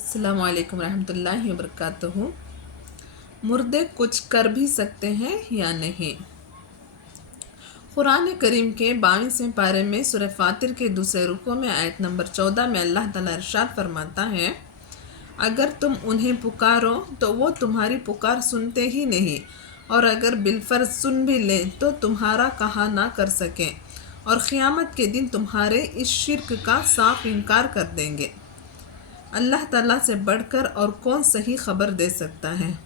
अस्सलाम वालेकुम रहमतुल्लाहि वबरकातुहू। मुर्दे कुछ कर भी सकते हैं या नहीं। कुरान करीम के 22वें पारे में सूरह फातिर के दूसरे रुकू में आयत नंबर 14 में अल्लाह ताला इरशाद फरमाता है, अगर तुम उन्हें पुकारो तो वो तुम्हारी पुकार सुनते ही नहीं, और अगर बिलफर्ज सुन भी लें तो तुम्हारा कहा ना कर सकें, और क़यामत के दिन तुम्हारे इस शिर्क का साफ इनकार कर देंगे। अल्लाह ताला से बढ़कर और कौन सही खबर दे सकता है।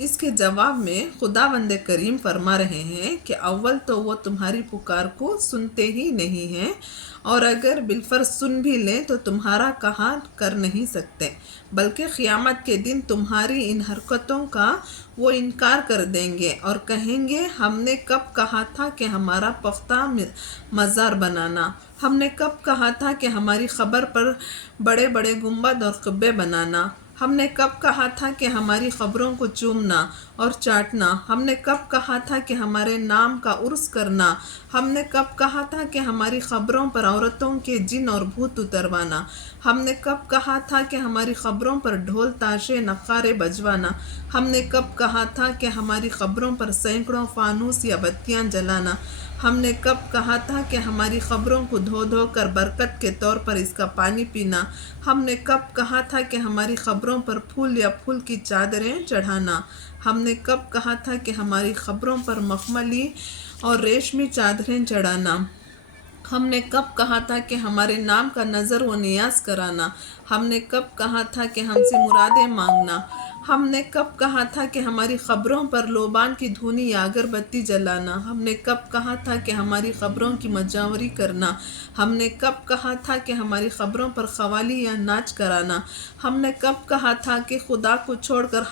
इसके जवाब में खुदावंद करीम फरमा रहे हैं कि अव्वल तो वो तुम्हारी पुकार को सुनते ही नहीं हैं, और अगर बिलफर सुन भी लें तो तुम्हारा कहा कर नहीं सकते, बल्कि क़यामत के दिन तुम्हारी इन हरकतों का वो इनकार कर देंगे और कहेंगे, हमने कब कहा था कि हमारा पुख्ता मज़ार बनाना, हमने कब कहा था कि हमारी ख़बर पर बड़े बड़े गुंबद और क़ुब्बे बनाना, हमने कब कहा था कि हमारी ख़बरों को चूमना और चाटना, हमने कब कहा था कि हमारे नाम का उर्स करना, हमने कब कहा था कि हमारी ख़बरों पर औरतों के जिन और भूत उतरवाना, हमने कब कहा था कि हमारी ख़बरों पर ढोल ताशे नक़ारे बजवाना, हमने कब कहा था कि हमारी ख़बरों पर सैकड़ों फानूस या बत्तियाँ जलाना, हमने कब कहा था कि हमारी ख़बरों को धो धो कर बरकत के तौर पर इसका पानी पीना, हमने कब कहा था कि हमारी ख़बरों पर फूल या फूल की चादरें चढ़ाना, हमने कब कहा था कि हमारी ख़बरों पर मखमली और रेशमी चादरें चढ़ाना, हमने कब कहा था कि हमारे नाम का नज़र व नियाज़ कराना, हमने कब कहा था कि हमसे मुरादें मांगना, हमने कब कहा था कि हमारी ख़बरों पर लोबान की धुनी या अगरबत्ती जलाना, हमने कब कहा था कि हमारी ख़बरों की मजावरी करना, हमने कब कहा था कि हमारी ख़बरों पर ख़वाली या नाच कराना, हमने कब कहा था कि खुदा को छोड़कर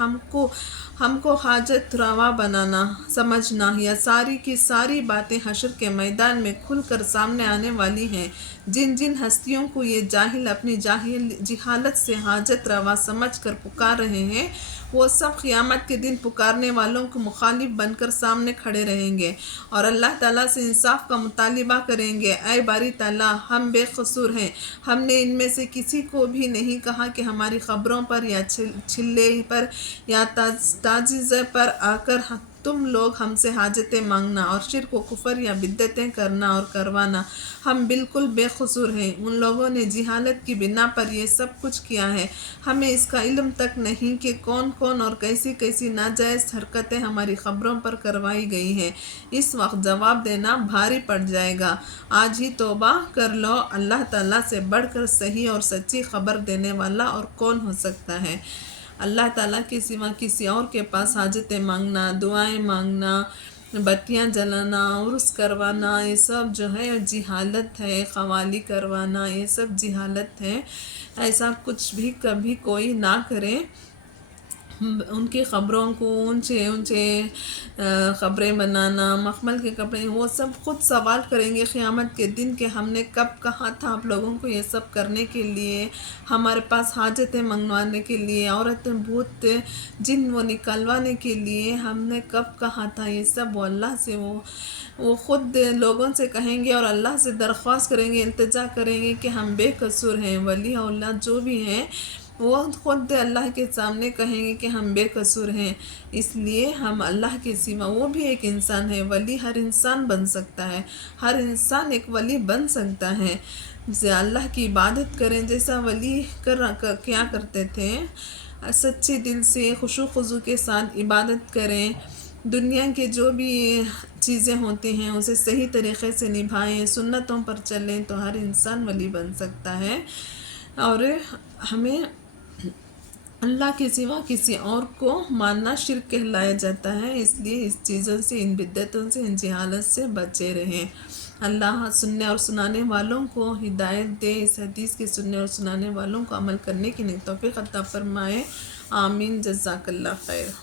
हमको हाजत रवा बनाना समझना। यह सारी की सारी बातें हशर के मैदान में खुलकर सामने आने वाली हैं। जिन जिन हस्तियों को ये जाहिल अपनी जिहालत से हाजत रवा समझ कर पुकार रहे हैं, वो सब क़यामत के दिन पुकारने वालों को मुखालिफ बनकर सामने खड़े रहेंगे और अल्लाह ताला से इंसाफ का मुतालिबा करेंगे। ऐ बारी ताला, हम बेकसूर हैं, हमने इनमें से किसी को भी नहीं कहा कि हमारी ख़बरों पर या छिल्ले पर या ताजीज़ पर आकर तुम लोग हमसे हाजतें मांगना और शिर्क व कुफ़र या बिद्दतें करना और करवाना। हम बिल्कुल बेकसूर हैं। उन लोगों ने जिहालत की बिना पर ये सब कुछ किया है। हमें इसका इल्म तक नहीं कि कौन कौन और कैसी कैसी नाजायज़ हरकतें हमारी ख़बरों पर करवाई गई हैं। इस वक्त जवाब देना भारी पड़ जाएगा। आज ही तौबा कर लो। अल्लाह ताला से बढ़कर सही और सच्ची ख़बर देने वाला और कौन हो सकता है। अल्लाह ताला के सिवा किसी और के पास हाजतें मांगना, दुआएं मांगना, बत्तियां जलाना, उर्स करवाना, ये सब जो है जिहालत है। ख़वाली करवाना, ये सब जिहालत है। ऐसा कुछ भी कभी कोई ना करे। उनकी ख़बरों को ऊंचे ऊंचे ख़बरें बनाना, मखमल के कपड़े, वो सब खुद सवाल करेंगे क़यामत के दिन कि हमने कब कहा था आप लोगों को ये सब करने के लिए, हमारे पास हाजतें मंगवाने के लिए, औरतें भूत जिन वो निकलवाने के लिए हमने कब कहा था ये सब। वो अल्लाह से वो ख़ुद लोगों से कहेंगे और अल्लाह से दरख्वास्त करेंगे, इल्तिजा करेंगे कि हम बेकसूर हैं। वली औलाद जो भी हैं वो ख़ुद अल्लाह के सामने कहेंगे कि हम बेकसूर हैं। इसलिए हम अल्लाह के सिवा, वो भी एक इंसान है। वली हर इंसान बन सकता है, हर इंसान एक वली बन सकता है। जैसे अल्लाह की इबादत करें जैसा वली क्या करते थे, सच्चे दिल से खुशू खुजू के साथ इबादत करें। दुनिया के जो भी चीज़ें होती हैं उसे सही तरीक़े से निभाएं, सुन्नतों पर चलें, तो हर इंसान वली बन सकता है। और हमें अल्लाह के सिवा किसी और को मानना शिर्क कहलाया जाता है। इसलिए इस चीज़ों से, इन बिद्दतों से, इन जहालत से बचे रहें। अल्लाह सुनने और सुनाने वालों को हिदायत दे, इस हदीस के सुनने और सुनाने वालों को अमल करने की तौफीक अता फरमाए। आमीन। जज़ाकल्लाह खैर।